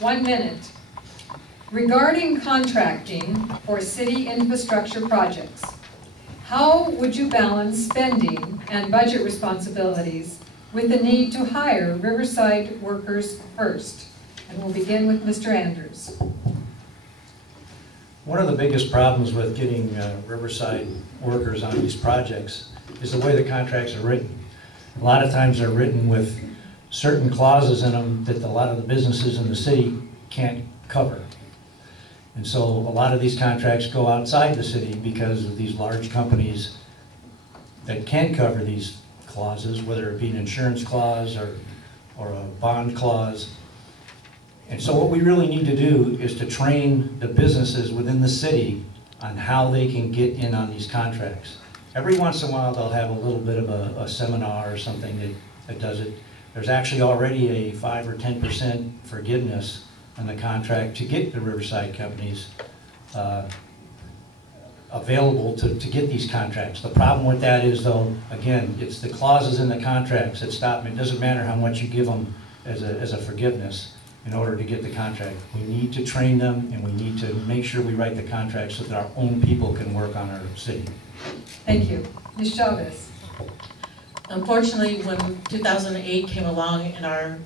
1 minute. Regarding contracting for city infrastructure projects, how would you balance spending and budget responsibilities with the need to hire Riverside workers first? And we'll begin with Mr. Andrews. One of the biggest problems with getting Riverside workers on these projects is the way the contracts are written. A lot of times they're written with certain clauses in them that a lot of the businesses in the city can't cover. And so a lot of these contracts go outside the city because of these large companies that can cover these clauses, whether it be an insurance clause or a bond clause. And so what we really need to do is to train the businesses within the city on how they can get in on these contracts. Every once in a while they'll have a little bit of a seminar or something that does it. There's actually already a 5 or 10% forgiveness on the contract to get the Riverside companies available to get these contracts. The problem with that is, though, again, it's the clauses in the contracts that stop them. It doesn't matter how much you give them as a forgiveness in order to get the contract. We need to train them, and we need to make sure we write the contracts so that our own people can work on our city. Thank you. Ms. Chavez. Unfortunately, when 2008 came along and our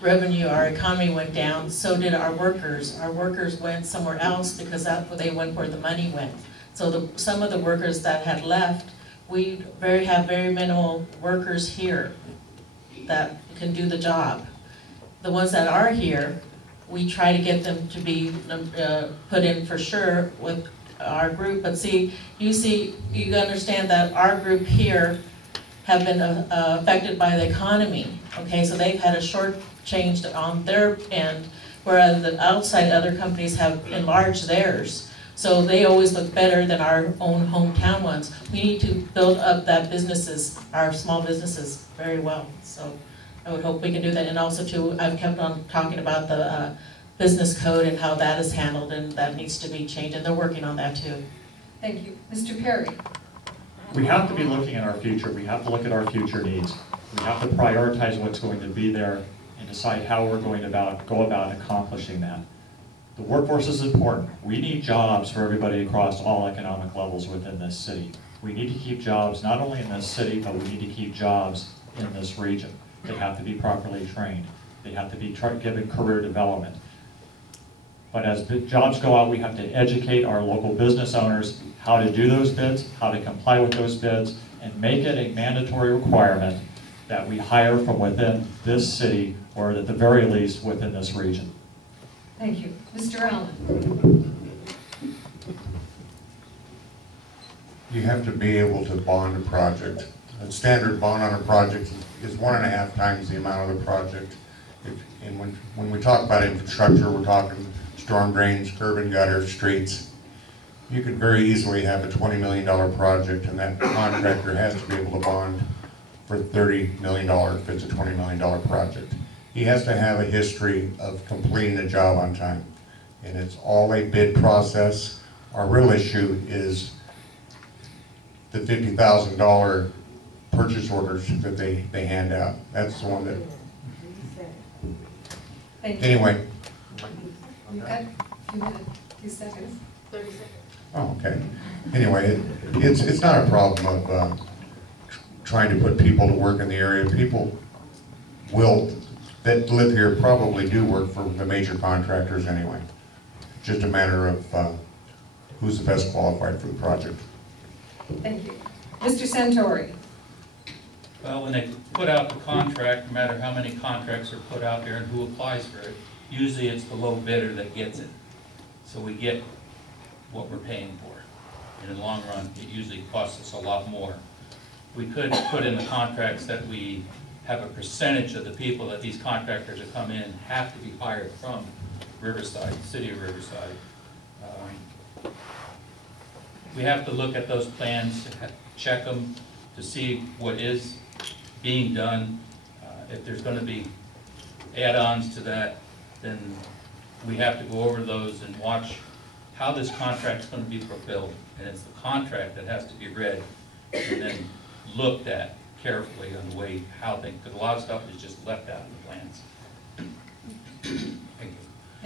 revenue, our economy went down, so did our workers. Our workers went somewhere else because that's where they went, where the money went. So some of the workers that had left, we have very minimal workers here that can do the job. The ones that are here, we try to get them to be put in for sure with our group. But see, you understand that our group here have been affected by the economy. Okay, so they've had a short change on their end, whereas the outside other companies have enlarged theirs. So they always look better than our own hometown ones. We need to build up that businesses, our small businesses, very well. So I would hope we can do that. And also too, I've kept on talking about the business code and how that is handled, and that needs to be changed, and they're working on that too. Thank you. Mr. Perry. We have to be looking at our future. We have to look at our future needs. We have to prioritize what's going to be there and decide how we're going to go about accomplishing that. The workforce is important. We need jobs for everybody across all economic levels within this city. We need to keep jobs not only in this city, but we need to keep jobs in this region. They have to be properly trained. They have to be given career development. But as the jobs go out, we have to educate our local business owners how to do those bids, how to comply with those bids, and make it a mandatory requirement that we hire from within this city, or at the very least within this region. Thank you. Mr. Allen. You have to be able to bond a project. A standard bond on a project is 1.5 times the amount of the project. And when we talk about infrastructure, we're talking storm drains, curb and gutter, streets. You could very easily have a $20 million project, and that contractor has to be able to bond for $30 million if it's a $20 million project. He has to have a history of completing the job on time. And it's all a bid process. Our real issue is the $50,000 purchase orders that they hand out. That's the one that... Thank you. Anyway. You've got a few minutes, 2 seconds. 30 seconds. Oh, okay. Anyway, it's not a problem of trying to put people to work in the area. People that live here probably do work for the major contractors anyway. Just a matter of who's the best qualified for the project. Thank you. Mr. Santori. Well, when they put out the contract, no matter how many contracts are put out there and who applies for it, usually it's the low bidder that gets it. So we get what we're paying for. And in the long run, it usually costs us a lot more. We could put in the contracts that we have a percentage of the people that these contractors that come in have to be hired from Riverside, the city of Riverside. We have to look at those plans, check them to see what is being done. If there's going to be add-ons to that, then we have to go over those and watch how this contract is going to be fulfilled. And it's the contract that has to be read and then looked at carefully on the way how things, because a lot of stuff is just left out in the plans.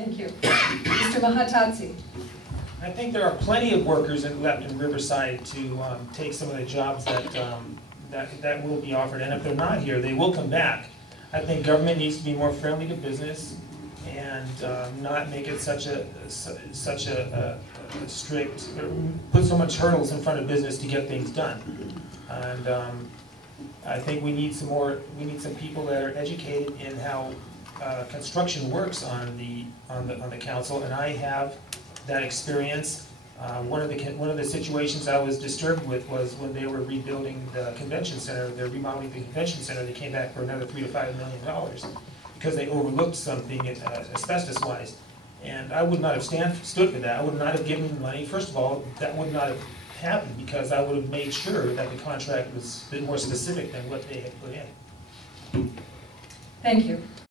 Thank you. Mr. Mahatatsi. I think there are plenty of workers left in Riverside to take some of the jobs that will be offered, and if they're not here, they will come back. I think government needs to be more friendly to business and not make it such a strict, or put so much hurdles in front of business to get things done. And I think we need some people that are educated in how construction works on the council, and I have that experience. One of the situations I was disturbed with was when they were rebuilding the convention center. They're remodeling the convention center. They came back for another $3 to $5 million because they overlooked something asbestos-wise. And I would not have stood for that. I would not have given them money. First of all, that would not have happened because I would have made sure that the contract was a bit more specific than what they had put in. Thank you.